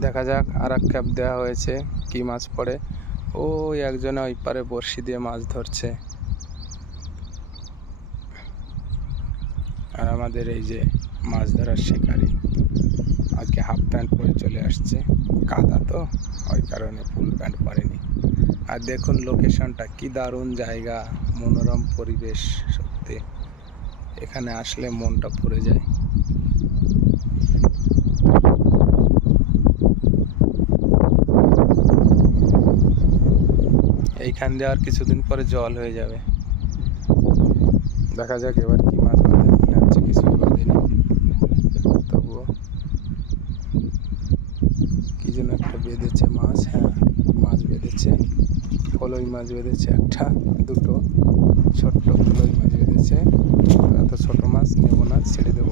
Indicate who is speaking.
Speaker 1: দেখা যাক আর এক ক্যাপ দেওয়া হয়েছে, কি মাছ পড়ে। ওই একজনে ওই পারে বড়শি দিয়ে মাছ ধরছে। আর আমাদের এই যে মাছ ধরার শিকারি, আজকে হাফ প্যান্ট পরে চলে আসছে। কাদা তো, ওই কারণে ফুল প্যান্ট পরেনি। আর দেখুন লোকেশনটা কি দারুণ জায়গা, মনোরম পরিবেশ সত্যি। এখানে আসলে মনটা ভরে যায়। এইখান দিয়ে আর কিছুদিন পরে জল হয়ে যাবে। দেখা যাক এবার কি মাছ বাঁধে মনে হচ্ছে কিছুই বাঁধেনি তবুও কি যেন একটা বেঁধেছে মাছ হ্যাঁ মাছ বেঁধেছে ফলই মাছ বেঁধেছে একটা, দুটো, ছোট্ট ফলই মাছ বেঁধেছে। এত ছোট মাছ, নেব না, ছেড়ে দেবো।